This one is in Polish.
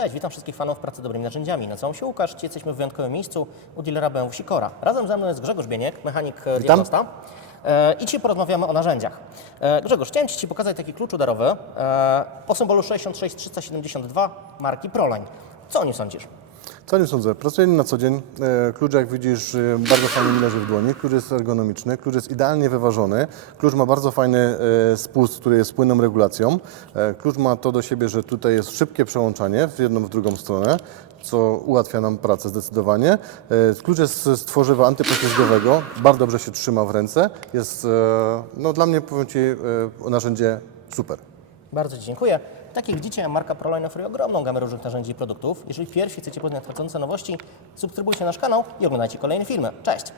Cześć, witam wszystkich fanów pracy dobrymi narzędziami. Nazywam się Łukasz, jesteśmy w wyjątkowym miejscu u dealera BMW Sikora. Razem ze mną jest Grzegorz Bieniek, mechanik e, diagnosta. E, I dzisiaj porozmawiamy o narzędziach. E, Grzegorz, chciałem Ci pokazać taki klucz udarowy o symbolu 66372 marki Proline. Co o nim sądzisz? Co nie sądzę? Pracuję nim na co dzień. E, Klucz, jak widzisz, e, bardzo fajnie mi leży w dłoni. Klucz jest ergonomiczny, klucz jest idealnie wyważony. Klucz ma bardzo fajny e, spust, który jest płynną regulacją. Klucz ma to do siebie, że tutaj jest szybkie przełączanie w jedną, w drugą stronę, co ułatwia nam pracę zdecydowanie. Klucz jest z tworzywa antypoślizgowego, bardzo dobrze się trzyma w ręce. Jest, no dla mnie, powiem Ci, narzędzie super. Bardzo dziękuję. Tak jak widzicie, marka Proline oferuje ogromną gamę różnych narzędzi i produktów. Jeżeli pierwsi chcecie poznać nadchodzące nowości, subskrybujcie nasz kanał i oglądajcie kolejne filmy. Cześć!